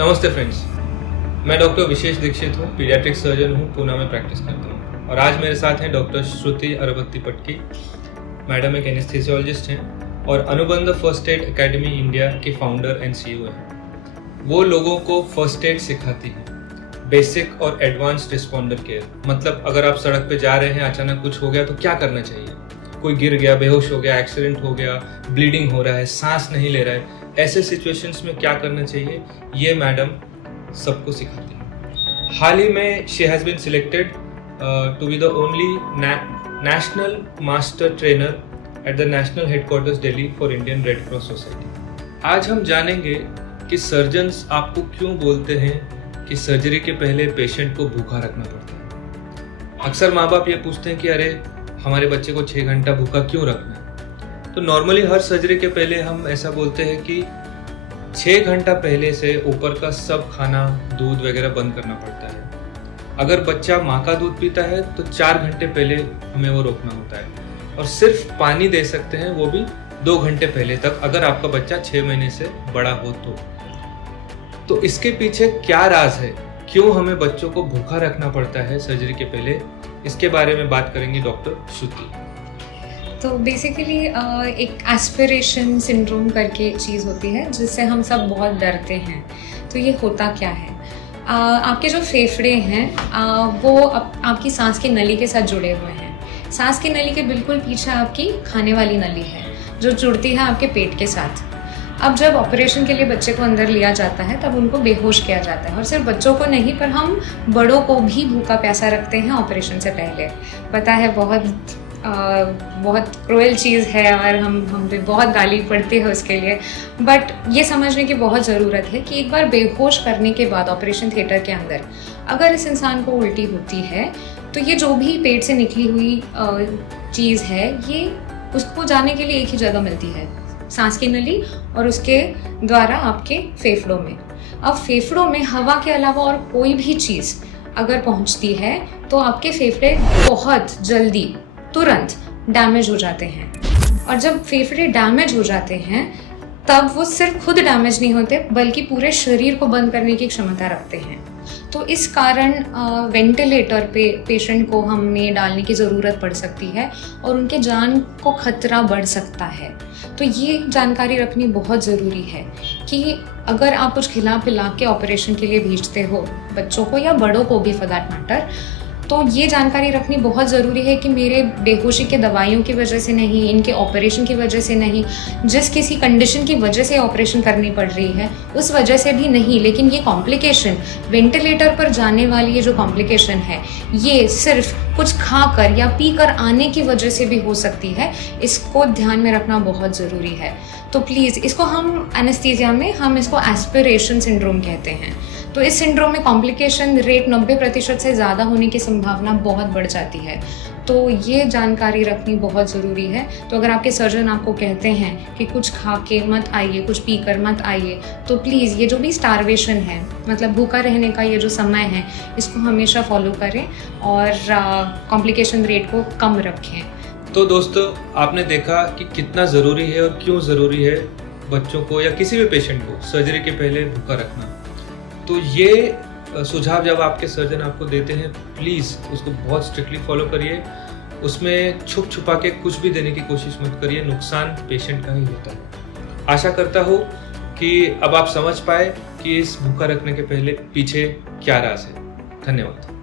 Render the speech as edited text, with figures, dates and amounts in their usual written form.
नमस्ते फ्रेंड्स, मैं डॉक्टर विशेष दीक्षित हूँ, पीडियाट्रिक सर्जन हूँ, पुणे में प्रैक्टिस करता हूँ। और आज मेरे साथ हैं डॉक्टर श्रुति अरबत्तीपटकी। मैडम एक एनेस्थीसियोलॉजिस्ट हैं और अनुबंध फर्स्ट एड एकेडमी इंडिया की फाउंडर एंड CEO हैं। वो लोगों को फर्स्ट एड सिखाती हैं, बेसिक और एडवांस्ड रिस्पॉन्डर केयर। मतलब अगर आप सड़क पे जा रहे हैं, अचानक कुछ हो गया तो क्या करना चाहिए, कोई गिर गया, बेहोश हो गया, एक्सीडेंट हो गया, ब्लीडिंग हो रहा है, सांस नहीं ले रहा है, ऐसे सिचुएशंस में क्या करना चाहिए, ये मैडम सबको सिखाती है। हाल ही में she has been selected to be the only national master trainer at the national headquarters Delhi for Indian Red Cross Society. आज हम जानेंगे कि सर्जन्स आपको क्यों बोलते हैं कि सर्जरी के पहले पेशेंट को भूखा रखना पड़ता है। अक्सर माँ बाप ये पूछते हैं कि अरे हमारे बच्चे को 6 घंटा भूखा क्यों रखना है। तो नॉर्मली हर सर्जरी के पहले हम ऐसा बोलते हैं कि 6 घंटा पहले से ऊपर का सब खाना, दूध वगैरह बंद करना पड़ता है। अगर बच्चा माँ का दूध पीता है तो 4 घंटे पहले हमें वो रोकना होता है और सिर्फ पानी दे सकते हैं, वो भी 2 घंटे पहले तक, अगर आपका बच्चा 6 महीने से बड़ा हो तो इसके पीछे क्या राज है, क्यों हमें बच्चों को भूखा रखना पड़ता है सर्जरी के पहले, इसके बारे में बात करेंगी डॉक्टर श्रुति। तो बेसिकली एक एस्पिरेशन सिंड्रोम करके चीज़ होती है जिससे हम सब बहुत डरते हैं। तो ये होता क्या है, आपके जो फेफड़े हैं वो आपकी सांस की नली के साथ जुड़े हुए हैं। सांस की नली के बिल्कुल पीछे आपकी खाने वाली नली है जो जुड़ती है आपके पेट के साथ। अब जब ऑपरेशन के लिए बच्चे को अंदर लिया जाता है तब उनको बेहोश किया जाता है, और सिर्फ बच्चों को नहीं पर हम बड़ों को भी भूखा प्यासा रखते हैं ऑपरेशन से पहले। पता है बहुत क्रूएल चीज़ है और हम पे बहुत गाली पड़ती है उसके लिए, बट ये समझने की बहुत ज़रूरत है कि एक बार बेहोश करने के बाद ऑपरेशन थिएटर के अंदर अगर इस इंसान को उल्टी होती है तो ये जो भी पेट से निकली हुई चीज़ है ये उसको जाने के लिए एक ही जगह मिलती है, सांस की नली और उसके द्वारा आपके फेफड़ों में। अब फेफड़ों में हवा के अलावा और कोई भी चीज़ अगर पहुंचती है तो आपके फेफड़े बहुत जल्दी तुरंत डैमेज हो जाते हैं। और जब फेफड़े डैमेज हो जाते हैं तब वो सिर्फ खुद डैमेज नहीं होते बल्कि पूरे शरीर को बंद करने की क्षमता रखते हैं। तो इस कारण वेंटिलेटर पे पेशेंट को हमें डालने की ज़रूरत पड़ सकती है और उनके जान को खतरा बढ़ सकता है। तो ये जानकारी रखनी बहुत ज़रूरी है कि अगर आप कुछ खिला पिला के ऑपरेशन के लिए भेजते हो बच्चों को या बड़ों को भी फॉर दैट मैटर, तो ये जानकारी रखनी बहुत ज़रूरी है कि मेरे बेहोशी के दवाइयों की वजह से नहीं, इनके ऑपरेशन की वजह से नहीं, जिस किसी कंडीशन की वजह से ऑपरेशन करनी पड़ रही है उस वजह से भी नहीं, लेकिन ये कॉम्प्लिकेशन वेंटिलेटर पर जाने वाली ये जो कॉम्प्लिकेशन है ये सिर्फ कुछ खाकर या पीकर आने की वजह से भी हो सकती है। इसको ध्यान में रखना बहुत ज़रूरी है। तो प्लीज़ इसको हम एनेस्थीसिया में हम इसको एस्पिरेशन सिंड्रोम कहते हैं। तो इस सिंड्रोम में कॉम्प्लिकेशन रेट 90% से ज़्यादा होने की संभावना बहुत बढ़ जाती है। तो ये जानकारी रखनी बहुत ज़रूरी है। तो अगर आपके सर्जन आपको कहते हैं कि कुछ खा के मत आइए, कुछ पी कर मत आइए, तो प्लीज़ ये जो भी स्टारवेशन है, मतलब भूखा रहने का ये जो समय है, इसको हमेशा फॉलो करें और कॉम्प्लिकेशन रेट को कम रखें। तो दोस्तों, आपने देखा कि कितना ज़रूरी है और क्यों ज़रूरी है बच्चों को या किसी भी पेशेंट को सर्जरी के पहले भूखा रखना। तो ये सुझाव जब आपके सर्जन आपको देते हैं, प्लीज़ उसको बहुत स्ट्रिक्टली फॉलो करिए। उसमें छुप छुपा के कुछ भी देने की कोशिश मत करिए, नुकसान पेशेंट का ही होता है। आशा करता हूँ कि अब आप समझ पाए कि इस भूखा रखने के पहले पीछे क्या राज है। धन्यवाद।